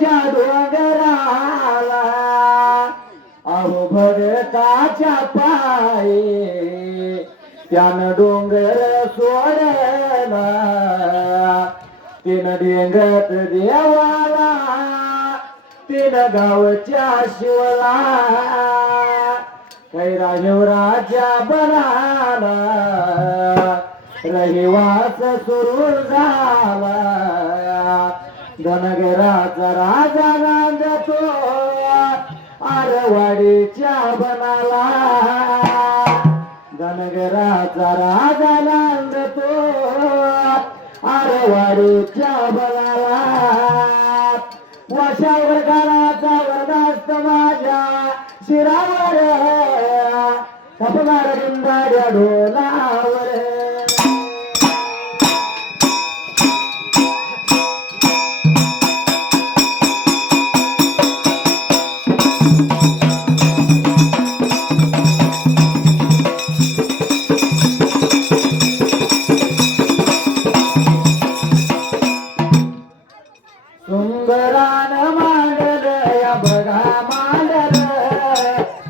गावच्या डोंगराला अहो भगताच्या पायी त्यानं डोंगर सोडला तिनं ढेंगत देवाला तिनं गावच्या शिवला कैरा हिवराच्या बनाला रहिवास सुरू झाला धनगराचा राजा नांदतो आरवाडीच्या बनाला धनगराचा राजा नांदतो आरवाडीच्या बनाला वाशावर गालाचा वरदास्त माझ्या शिरावर खपणार बिंदाड्या ढोलावर सुंदरान मांडल या बघा मांडल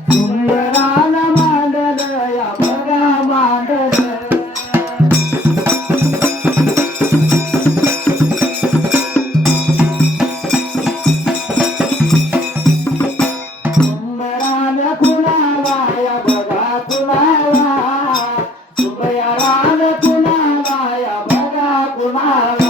सुंदरान मांडल या बघा मांडल सुंदरान कुणाला या बघा कुणाला सुंदरान कुणाला या बघा कुणाला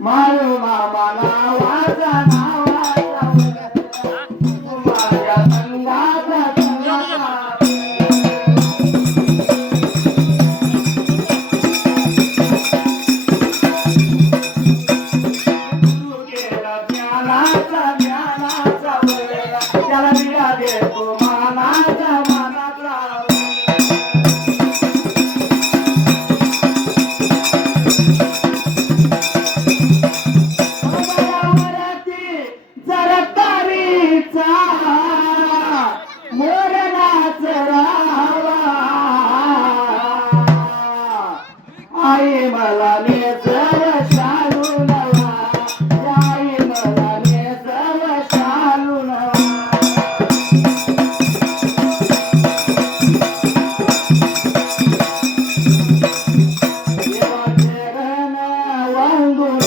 माळू मामा नावाचा नावाचा माझ्या संगाचा संगाचा आई मला नेसर शालू नवा आई मला नेसर शालू नवा देवाचे रण वांगून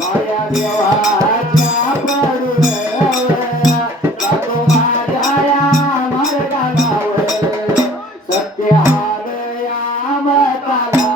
माझ्या देवाच्या पडून जातो माझ्या या मार्गावर सत्य आलया मताला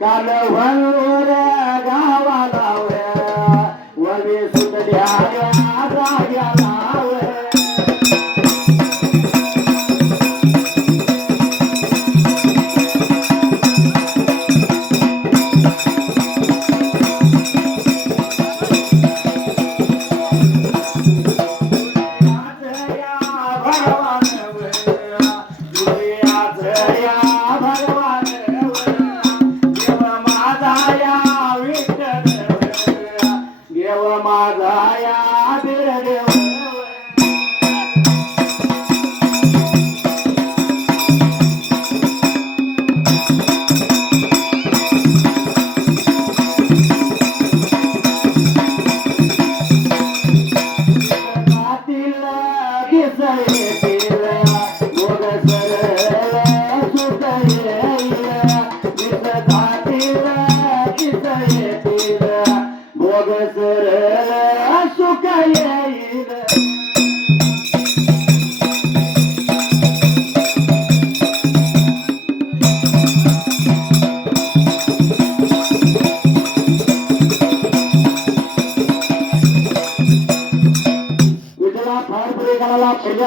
काल वनूर गावाला वली सुटल्या जाग्याला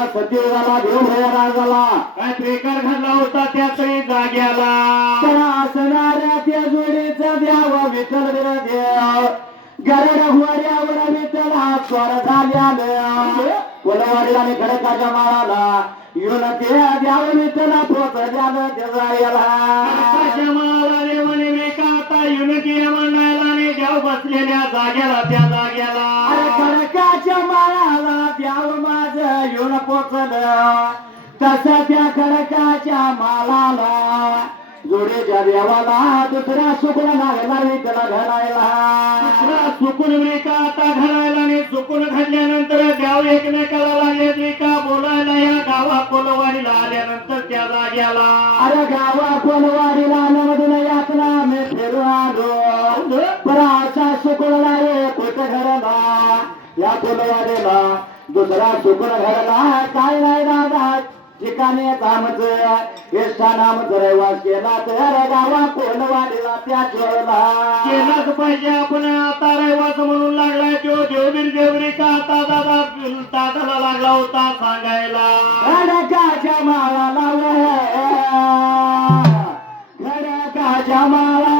सत्ययुगाला देव भया झाला काय प्रेकर घडला होता त्याचही जाग्याला पण असणाऱ्या त्या जोडीचा द्यावा विठ्ठल देव गरड हुवाऱ्यावर विठ्ठला स्वर झाल्यानं कोलवाडीला आणि खडकाच्या माळाला येऊन ते द्याव विठ्ठला पोचल्यानं त्या जाग्याला माळाला देवाने वेका आता येऊन की म्हणायला आणि देव बसलेल्या जाग्याला त्या जाग्याला खडकाच्या माळाला द्याव माझं येऊन पोचलं तसा त्या खडकाच्या माळाला जोडीच्या देवाला दुसरा सुकून लागला विठ्ठला घडायला दुसरा सुकून विका आता घडायला आणि सुकून घडल्यानंतर देव एकमेकाला लागले विका बोलायला या गावा कोलवाडीला आल्यानंतर त्या जाग्याला अरे गावा कोलवाडीला आल्यामधून यातना मी फिरून फुलवाडीला दुसरा सुकून घडला काय नाही दादा ठिकाणी कामच एष्टा नामच रहिवास केला तर गावा फुलवाडीला त्या चोरला केलाच पाहिजे आपण आता रहिवास म्हणून लागलाय तो देवबीर देवरी का आता दादाला लागला होता सांगायला खडकाच्या माळा लावला खडकाच्या माळा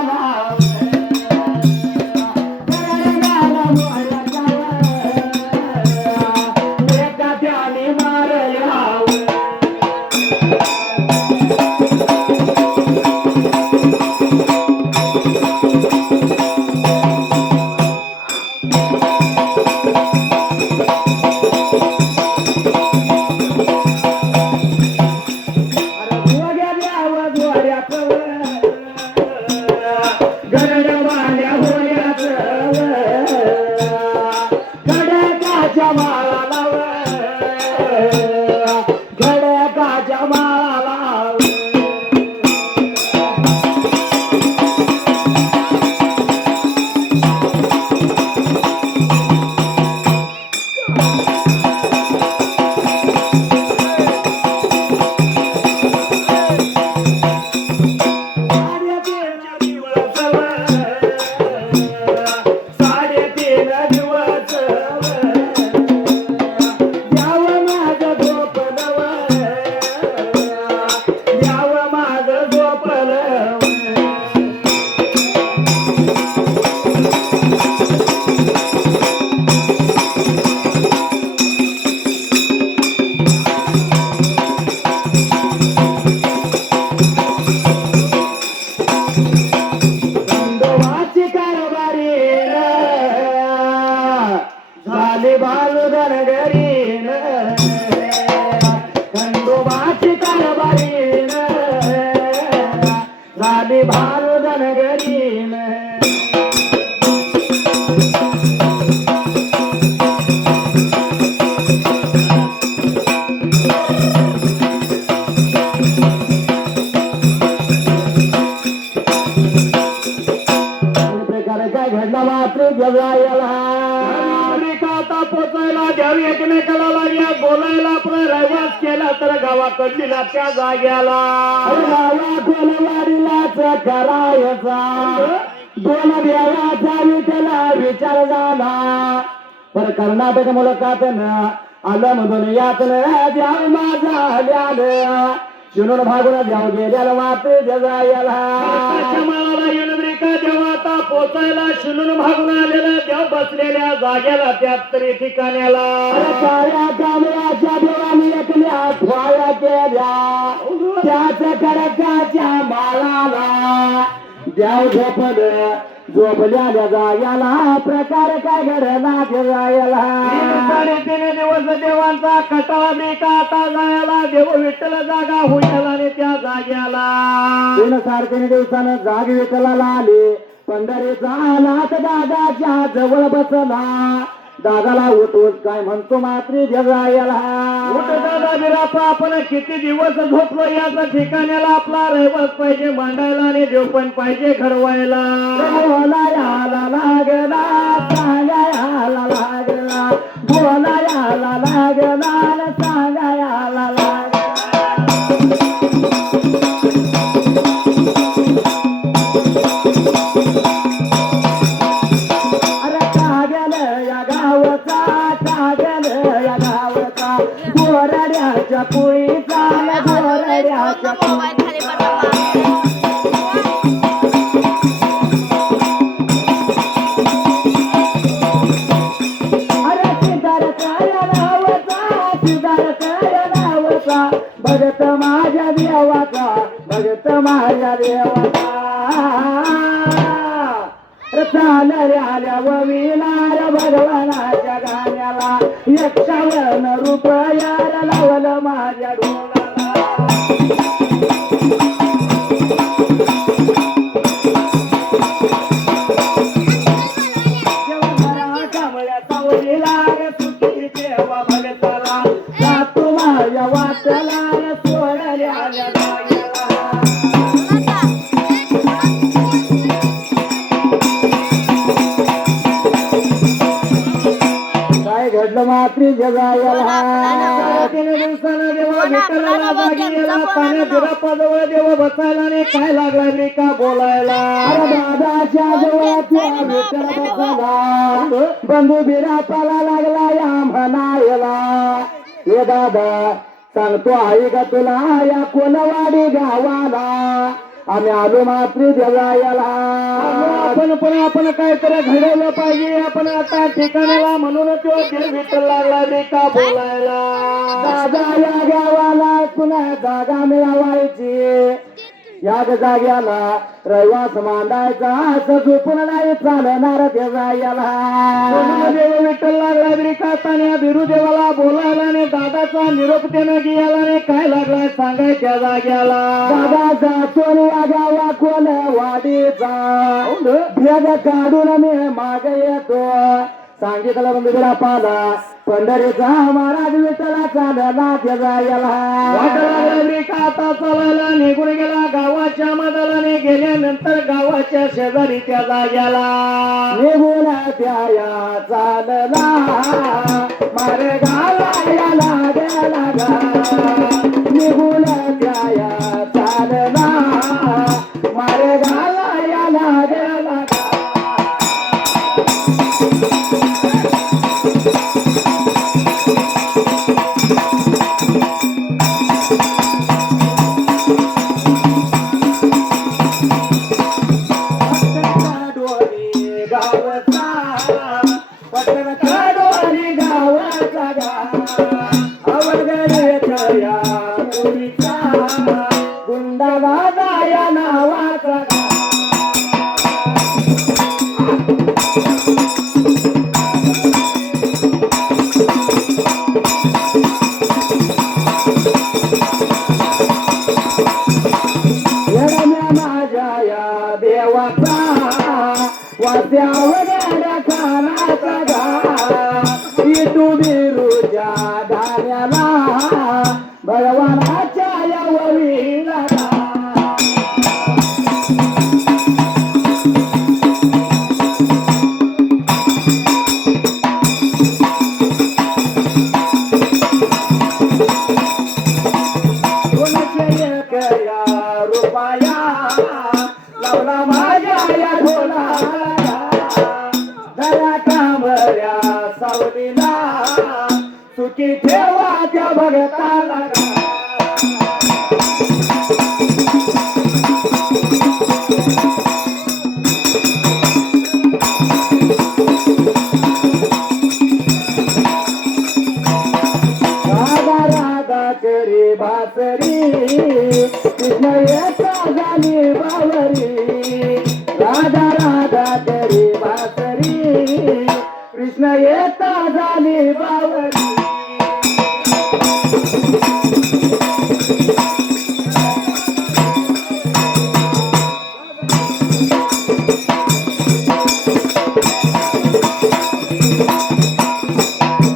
एकमेकाला लागल्या बोलायला आपण रहिवास केला तर गावाकडलीला त्या जाग्याला फुलवाडीलाच करायचा दोन देवाचा विठ्ठला विचार झाला पर कर्नाटक मुलकातन आलं मधून यातन द्याव माझा आल्यानं शिनून भागून द्याव गेल्याला मात्र जगायला जेव्हा आता पोचायला शिनून भागून आलेला देव बसलेल्या जाग्याला त्यात तरी ठिकाण्याला काळ्या कांबळ्याच्या देवाने एकल्या ठोया केल्या त्याच कडकाच्या माळाला देव झोपलं झोपल्याल्या जाग्याला प्रकार काय घडला जायला 3 दिवस देवांचा कटाळा बेका आता जायला देव विठ्ठल जागा होईल आणि त्या जाग्याला 3 दिवसानं जाग विठ्ठलाला आले पंढरीचा नाथ दादाच्या जवळ बसला दादाला उठून काय म्हणतो मात्री जगायला उठ दादा बिरापा आपण किती दिवस झोपलो याचा ठिकाण्याला आपला रहिवास पाहिजे मांडायला आणि देव पण पाहिजे घडवायला बोलायला लागला सांगायला लागला बोलायला लागला सांगायला लागला गोरड्याच्या पोळीचा गोरड्याच्या अरे सिद्धार्थाया नावचा भगत माझ्या देवाचा भगत माझ्या देवाचा चालऱ्याल्या विनार भगवानाच्या गाण्याला 51 रुपयाला लावलं माझ्या डोळ्याला जेव्हा कांबळ्या सावलीला सुट्टी तेव्हा भगताला जातो माझ्या वाटला सोडल्याल्या जाग्याला मात्री जगायला 3 दिवसानं देवा विठ्ठलाला जागी गेला पाण्या बिरापाजवळ देव बसायला आणि काय लागला रे का बोलायला दादाच्या जवळ विठ्ठल बसायला बंधू बिरापाला लागला या म्हणायला हे दादा सांगतो आई का तुला या कोलवाडी गावाला आम्ही आलो मात्र जगायला आपण काहीतरी घडवलं पाहिजे आपण आता ठिकाणाला म्हणून तो विठ्ठल लागला रे का बोलायला दादा या गावाला पुन्हा जागा मिळवायची या जाग्याला रहिवास मांडायचा असं झोपून नाही चालणार त्या जाग्याला देव विठ्ठल लागला रे का तान्या बिरुदेवाला बोलायला आणि दादाचा निरोप त्यानं गेला आणि काय लागला सांगायच्या जाग्याला दादा जातो या गावा कोण वाडीचा भेद काढून मी माग येतो सांगितलं बंधू बिरापाला पंढरीचा महाराज विठ्ठला चालला त्या जाग्याला आता चालायला निघून गेला गावाच्या मदालाने गेल्यानंतर गावाच्या शेजारी त्या जाग्याला निघून त्या चालला मारे गाला याला गेला निघून त्या चालला मारे गाला याला गेला भगवानाच्या या वळीला रुपया लावला माझ्या या ढोला दया कांबऱ्या सावलीला सुखी ठेवा त्या भगताला राधा राधा करी बासरी कृष्ण येता झाली बावरी राधा राधा करी बासरी कृष्ण येता झाली बावरी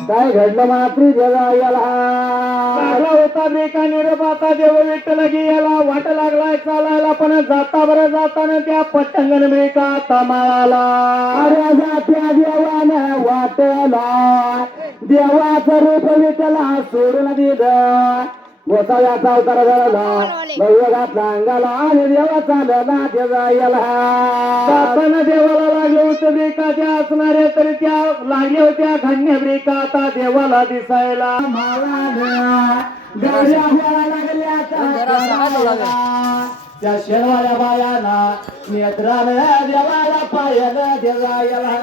काय घडलं मातृ जगायला होता बेका निरोप आता देव विठ्ठल गेला वाट लागलाय चालायला पण जाता बरं जाताना त्या पट्टंगण बेका तमाळाला अरे जात्या देवानं वाटला देवाचं रूप विठ्ठला सोडून दिलं गोसाव्याचा अवतार झाला भव्य घातला अंगाला आणि देवा चालला त्या जायला जाताना देवाला लागले होते ब्रेकाच्या असणाऱ्या तरी त्या लागल्या होत्या घाण्य ब्रेका आता देवाला दिसायला त्या शेरवाल्या बायाला नेत्रानं देवाला पायाला देवायला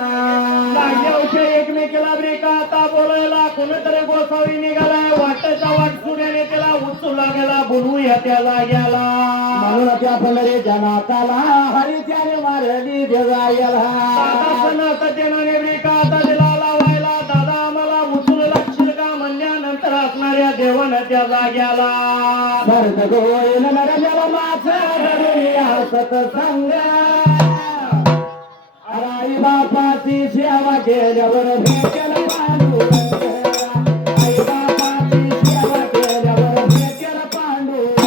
लागल्या होत्या एकमेकीला ब्रेका आता बोलायला कोणीतरी गोसावी निघालाय वाटचा वाट सूर्याने त्याला उचलू लागला बोलवूया त्या जाग्याला म्हणून त्या फलरेच्या नाताला हरित्याने मारली देवायला दादा त्याने ब्रेका आता दिला लावायला दादा आम्हाला उचलू लागशील का म्हणल्यानंतर असणाऱ्या देवानं त्या जाग्याला भरत गोयल नरजल माछ सत्संग आई बापाची सेवा केल्यावर भेटेल पांडुरंग आई बापाची सेवा केल्यावर भेटेल पांडुरंग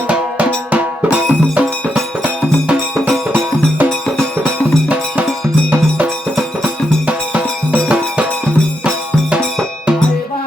आई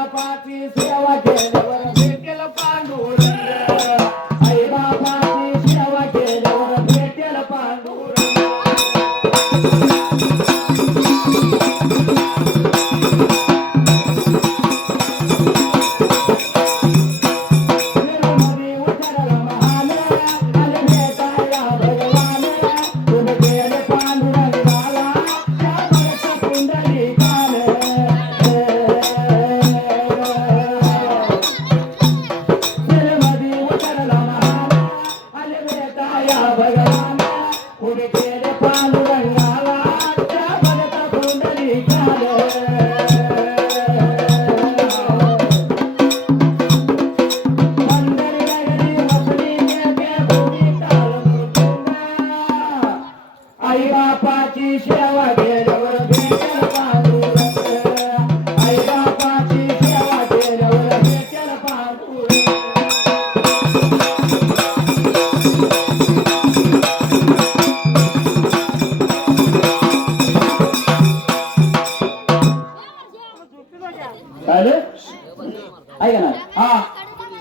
ऐका ना हा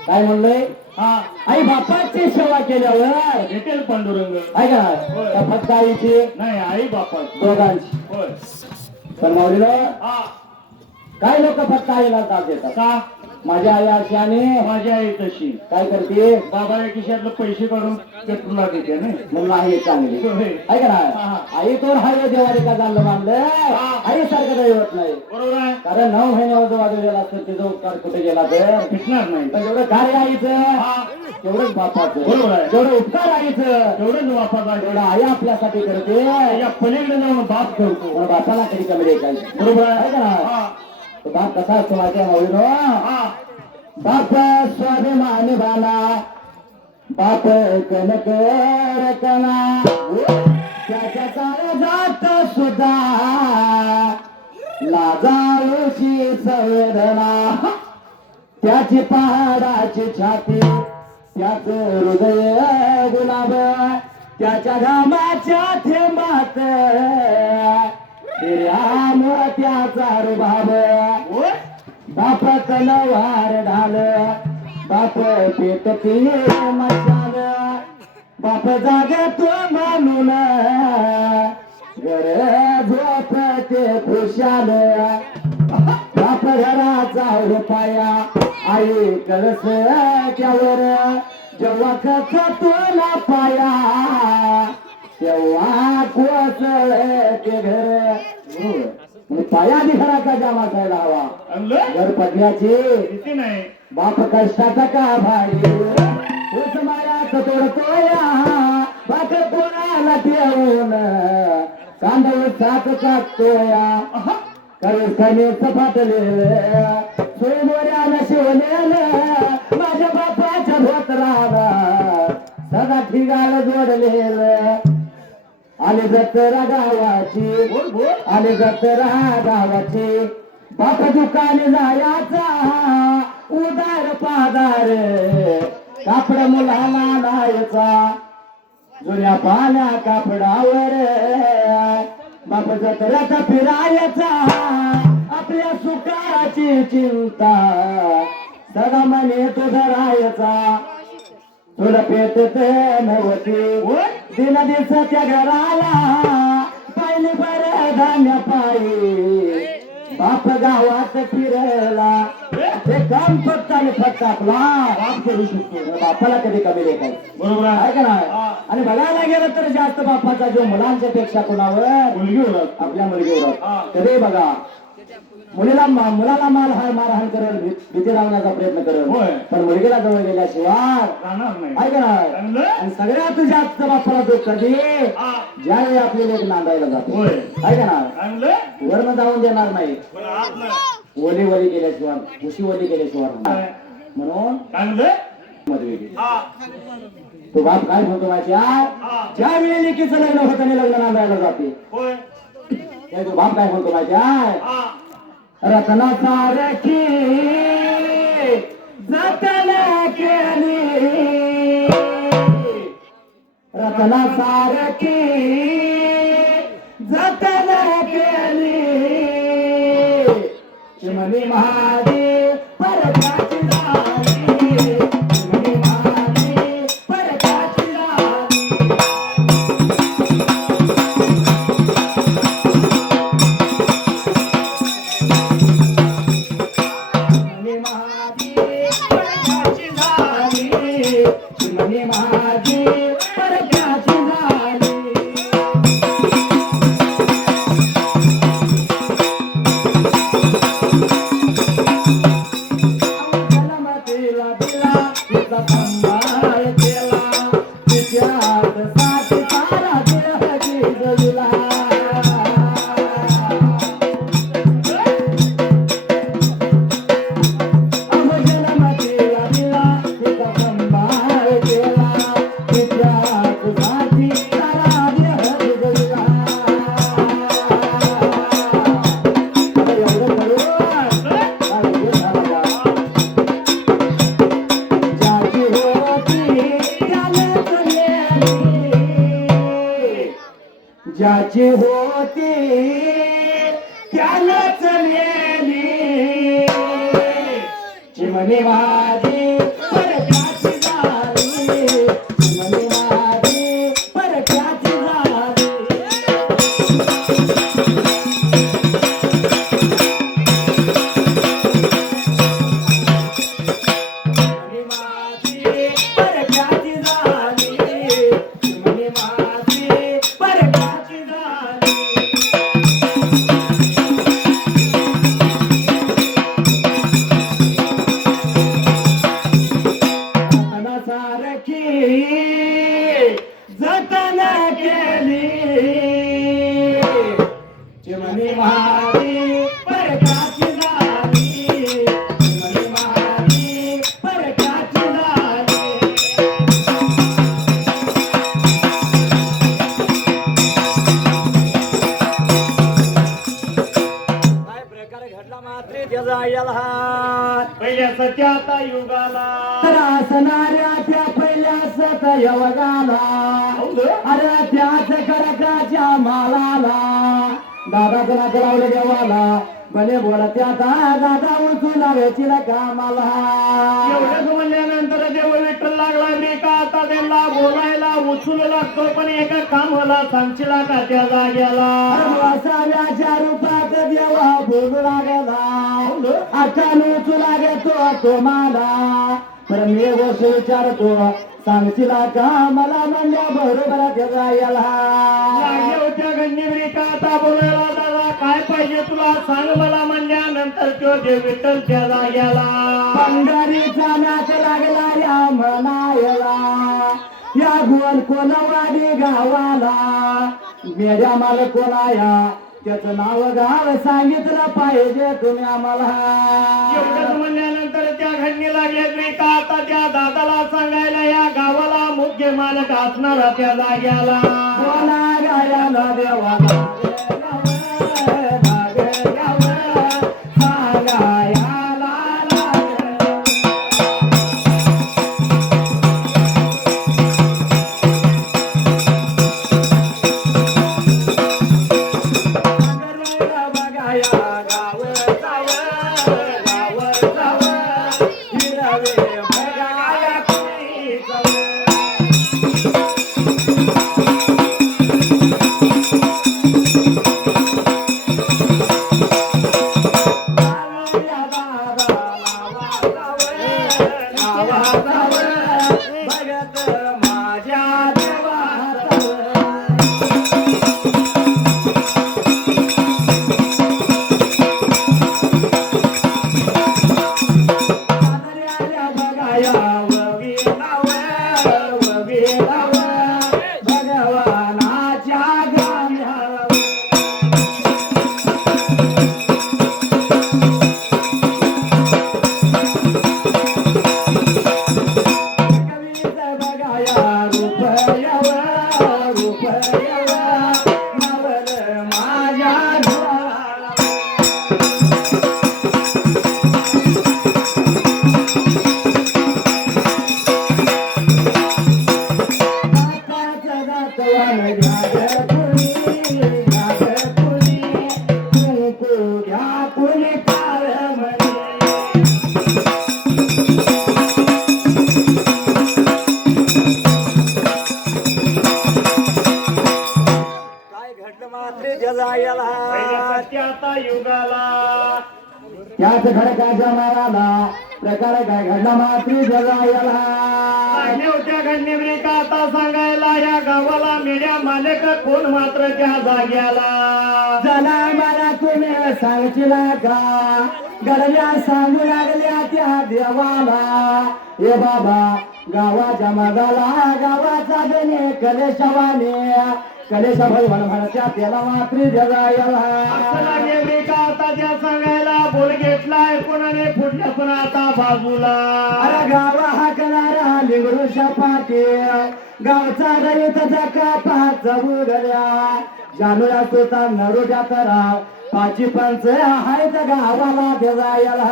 काय म्हणलंय हा आई बापाची सेवा केल्यावर भेटेल पांडुरंग. ऐका ना त्या फक्त आईची नाही आई बापा दोघांची होय. पण माऊलीला हा काय लोक फक्त आईला दाब देतात का माझ्या आई अशी आणि माझी आई तशी काय करते बाबाच्या खिशातलं पैसे काढून पेट्रोलला देते ना. म्हणून आई चांगली होय. ऐका हा. ना आई कोण हाय देवाने का चांगलं मानलं आई सारखं दैवत नाही बरोबर आहे. कारण 9 महिन्यावर वाजवलेला असतं त्याचा उपकार कुठे गेला तर भेटणार नाही. पण जेवढं कार्य आईचं हा तेवढंच बापाचं बरोबर आहे. जेवढं उपकार आईचं तेवढंच बापाचा तेवढं आई आपल्यासाठी करते या पलीकडे जाऊन बाप करतो. पण बापाला कधी कमी द्यायचं बरोबर आहे. ऐका ना हा तो बाप कसा असतो माझ्या माऊलीनो हा बाप स्वाभिमान बाना बाप कनक रतना त्याच्या चाल जात सुद्धा लाजाळूची संवेदना त्याची पहाडाची छाती त्याच हृदय गुलाब त्याच्या घामाच्या थेंबात त्याचा रुबाब बाप तलवार ढाल बाप पेटती मशाल बाप जागतो म्हणून घर झोपते खुशाल बाप घराचा रुपया आई कळस त्यावर जेव्हा खचतोला पाया तेव्हा कोसळते घर पायाने घराचा जामा जायला हवा आणलं घर पडण्याची किती नाही. बाप कष्टाचा का भारी उस मायात तोडतोया बाप कोणाला ठेवून कांदा सात कापतोया कणीस फाटले सोमोऱ्याला शिवलेलं माझ्या बापाच्या धोतराला सदा ठिगाल जोडलेलं आले जत्रा गावाची बोल बोल. आले जत्रा गावाची बाप दुकाने जायचा उदार पादार कापड मुलाला लायचा जुन्या पाण्या कापडावर बाप जत्र्याचा फिरायचा आपल्या सुखाची चिंता सदा मने तो धरायचा तुला पेटत नव्हती दिन दिवस त्या घराला पाहिली बरं धान्य पायी बाप गावात फिरला ते काम फक्त आणि फक्त आपला बाप करू शकतो. बापाला कधी कमी लेखायचं बरोबर आहे. आहे का नाही आणि बघायला गेलं तर जास्त बापाचा जो मुलांच्या पेक्षा कोणावर मुलगी ओळख. आपल्या मुलगीवर हा. तरी बघा मुलाला मारहाण करेल भीती लावण्याचा प्रयत्न करेल होय. पण मुलगीला जवळ गेल्याशिवाय राहणार नाही. आहे का नाही आणलं आणि सगळ्यात जास्त बापाला तो कधी हा ज्यावेळी आपली लेक नांदायला जातो होय. आहे का नाही आणलं वर्ण जाऊन देणार नाही पण आत नाही. ओली केल्याशिवाय उशी ओली केल्याशिवाय म्हणून आणलं मधवे केली हा तो बाप काय म्हणतो माझ्या हा ज्या वेळी लेकीचं लग्न होतं आणि लग्न नांदायला जाते होय. त्या तो बाप काय म्हणतो माझ्या हा रत्ना सारखी जतन केली रत्ना सारखी जतन केली चिमणी महादी परताची राणी चिमणी महादी परताची राणी ज्याची होती त्यालाच नेली चिमणी माझी परक्याची झाली चिमणी माझी परक्याची झाली चिमणी माझी परक्याची झाली चिमणी माझी परक्याची झाली सारखी जतन केली चिमणी माझी परक्याची झाली चिमणी माझी परक्याची झाली काय प्रकार घडला मात्र त्याचा याला पहिल्या सत्याता युगाला असणाऱ्या त्या पहिल्या सतयवगाला अरे त्याच कडकाच्या मालाला दादाचं नाक लावलं देवाला भले बोला त्याचा दादा उलटून लावायची कामाला एवढंच म्हणल्यानंतर देव विठ्ठल लागला मी का आता त्यांना बोलायला उचलू लागतो पण एका कामाला सांगशीला का त्या जाग्याला वासाव्याच्या रूपात देवा बोलू लागला अचान उचू लागतो तो मला पण मी गोष्ट विचारतो सांगशीला का मला म्हणल्या बरोबर त्याचा याला होत्या गंडीवरी का आता बोलायला दादा काय पाहिजे तुला सांग मला म्हणल्यानंतर तो देव विठ्ठलच्या जाग्याला पंढरीचा नाच लागला या म्हणायला या गोल कोलवाडी गावाला मेऱ्या माल कोणाया त्याचं नाव गाव सांगितलं पाहिजे तुम्ही आम्हाला एवढंच म्हणल्यानंतर त्या घडणी लागल्या का आता त्या दादाला सांगायला या गावाला मुख्य मालक असणारा त्या जाग्याला कोणा गायला देवाला सत्याता युगाला त्याच खडकाच्या माराला प्रकार काय घडला मात्री जगायला होत्या घडणी का आता सांगायला या गावाला मेड्या मालक कोण मात्र त्या जाग्याला जला मला तुम्ही सांगशीला का गडल्या सांगू लागल्या त्या देवाला हे बाबा गावाच्या मधाला गावाचा देणे कलेशवाने कलेशा भगवान म्हणत्या त्याला मात्री जगायला का आता त्या सांगायला बोल घेतलाय कोणाने फुटल्या पण आता बाजूला अरे गावा हाकणारा लिंगडूच्या पाठी गावचा रयतचा कापा जगू गल्या जानूला तुझा नरोड्या तराव पाची पंच आहेत गावाला जायला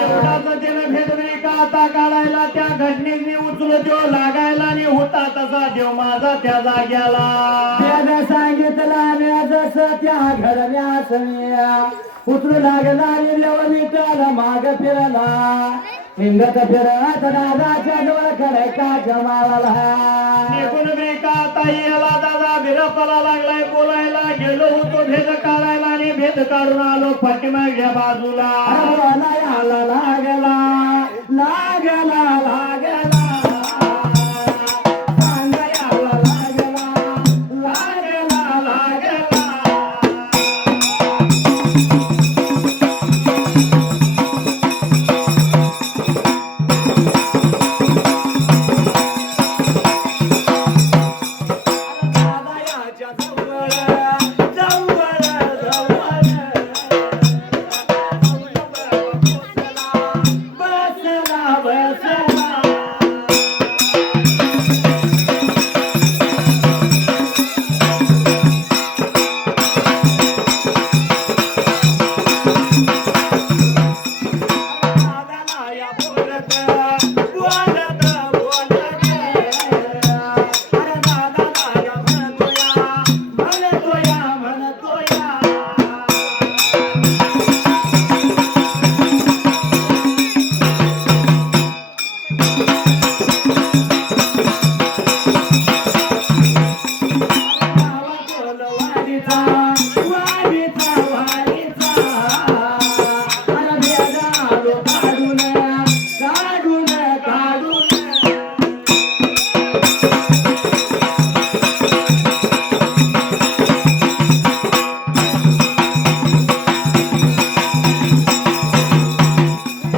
एवढाच त्यानं भेटली ब्रेका आता काढायला त्या घटनेने उचलू देव लागायला आणि होता तसा देव माझा त्या जाग्याला त्यानं सांगितलं जसं त्या घडण्यास उचलू लागला आणि देव विठ्ठल माग फिरला हिंगत फिरत दादाच्या जवळ खडका जमाला निघून ब्रेका आता याला दादा बिरपाला लागलाय बोलायला गेलो होतो भेद काढायला आणि भेद काढून आलो पाठीमागच्या बाजूला लागला लागला लागला लागला सांगायला लागला लागला लागला दादाच्या जवळ जवळ जवळ बसला बसला दादाला या बोलत बोलत बोलत अरे दादाला या म्हणतोया म्हणतोया वाडीचा वाडीचा वाडीचा अरे भेदालो काढून काढून काढून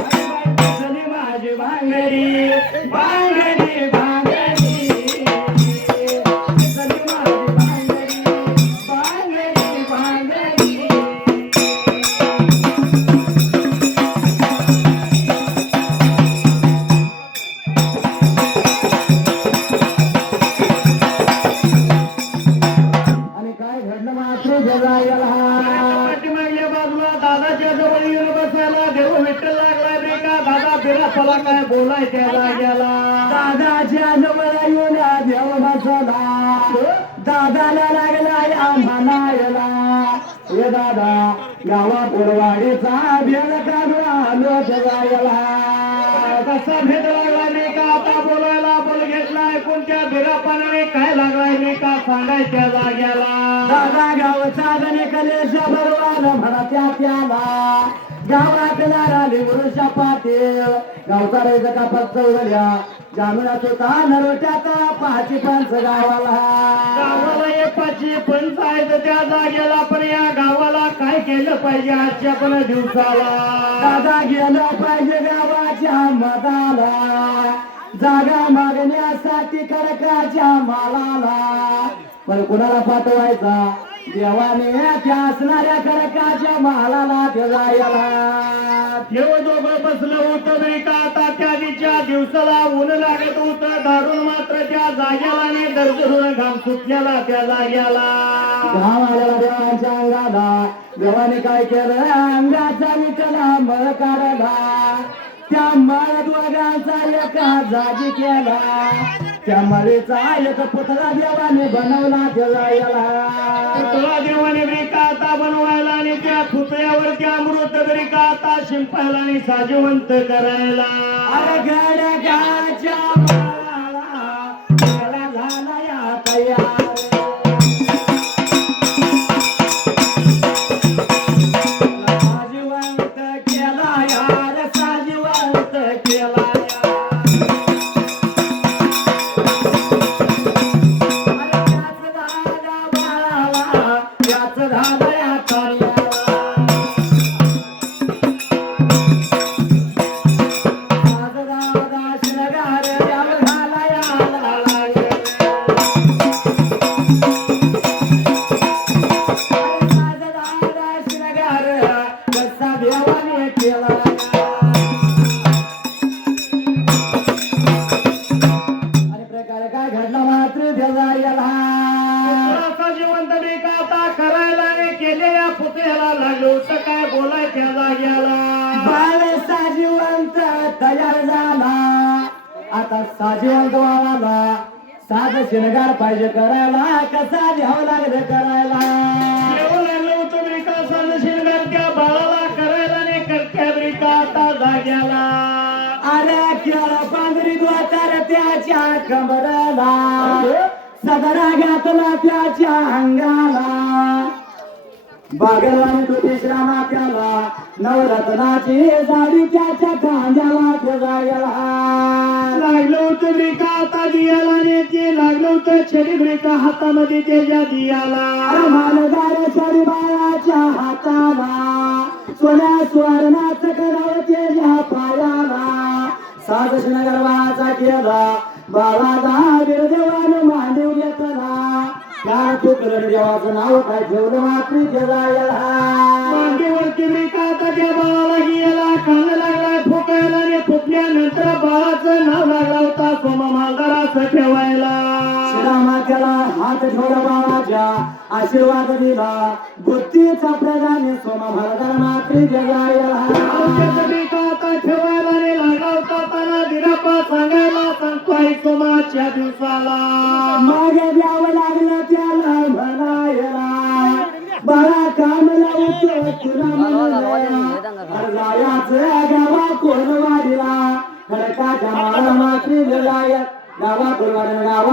अरे माझी भांगडी भांगडी भांगडी माझी भांगडी भांगडी भांगडी आणि काय घडलं मात्र जगायला पाठीमागल्या बाजूला दादाच्या जवळ येऊन बसायला देव विठ्ठल लागलाय ब्रेका दादा बिरपाला काय बोलाय त्या जाग्याला दादाच्या जवळ येऊन देव बसला दादाला लागला या म्हणायला हे दादा गावा पुरवाडीचा भेद काढून आलो जगायला कसा भेद लागला नाही का आता बोलायला बोल घेतलाय कोणत्या बिरापानाने काय लागलाय नाही का सांगाय त्या जाग्याला दादा गावचा गणे कलेश बरोबर म्हणत्या त्याला गावातला राली वृषा पाटील गावचा रे जगा पचवल्या जामिनात होता नरोट्याचा पाची पंच गावाला गावाला एक पाचशे पंचायत त्या जागेला पण या गावाला काय केलं पाहिजे आजच्या पण दिवसाला दादा गेलं पाहिजे गावाच्या मदाला जागा मागण्यासाठी खडकाच्या मालाला पण कुणाला पाठवायचा देवाने त्या असणाऱ्या खडकाच्या मालाला ठेवायला देव दोघं बसलं होतं नाही का आता त्या दिवसाला ऊन लागत होतं दारून मात्र त्या जाग्याला आणि दरदरून घाम सुटल्याला त्या जाग्याला घाम आलेला देवांच्या अंगाला देवाने काय केलं अंगाचा विठला मळ काढला त्या मळ दोघांचा एका जागी केला त्या मळीचा एक पुतळा देवाने बनवला ठेवायला पुतळा देवाने ब्रेका आता बनवायला आणि त्या पुतळ्यावरती अमृत ब्रेका आता शिंपायला आणि साजवंत करायला अरे गडगाच्या माळाला त्याला झाला या तयार साजवंत केला यार साजवंत केला जिवंत बेका आता करायला आणि केलेल्या पुतळ्याला लागलो तर काय बोलाय त्या जाग्याला बाळ साजिवंत तयार झाला आता साजीवंत वाळाला साध शिणगार पाहिजे करायला कसा द्यावं लागलं करायला देऊ लागलं होतं ब्रिकासानं शिणगार त्या बाळाला करायला ने करत्या ब्रिका आता जाग्याला अरे केळ पांढरी द्वाचार त्याच्या कमराला सदरा घातला त्याच्या अंगाला बागलवाणी तुझ्या मात्याला नवरत्नाची जाडी त्याच्या खांद्याला ठेवायला लागलं होतं ब्रिका आता दियाला ने ते लागलं होतं छडी ब्रिका हातामध्ये त्याच्या दियाला मालगार छडी बाळाच्या हाताला सोन्या सुवर्णाचं करावं त्याच्या पायाला साजश नगर बाळाचा केला बाळाला देवानं मांडीव घेतला त्या तुकडं देवाचं नाव काय ठेवलं मात्री जगायला मांडीवरती ब्रिका आता त्या बाळाला गेला कान लागला फुकायला ने फुकल्यानंतर बाळाचं नाव लागला होता सोमा मालदाराचं ठेवायला श्रीरामाच्याला हात ठेवला बाळाच्या आशीर्वाद दिला बुद्धीचा प्रधान सोमा मालदार मात्री जगायला ब्रिका आता ठेवायला ने लागला होता ताना दिरापा सांगायला सांगतोय सोमाच्या दिवसाला मागे द्यावं लागलं त्याला म्हणायला बाळा काम लावतो तुला म्हणून गावा कोण वाढला खडकाच्या माळा मात्री जगाय गावा कोण वाढला गावा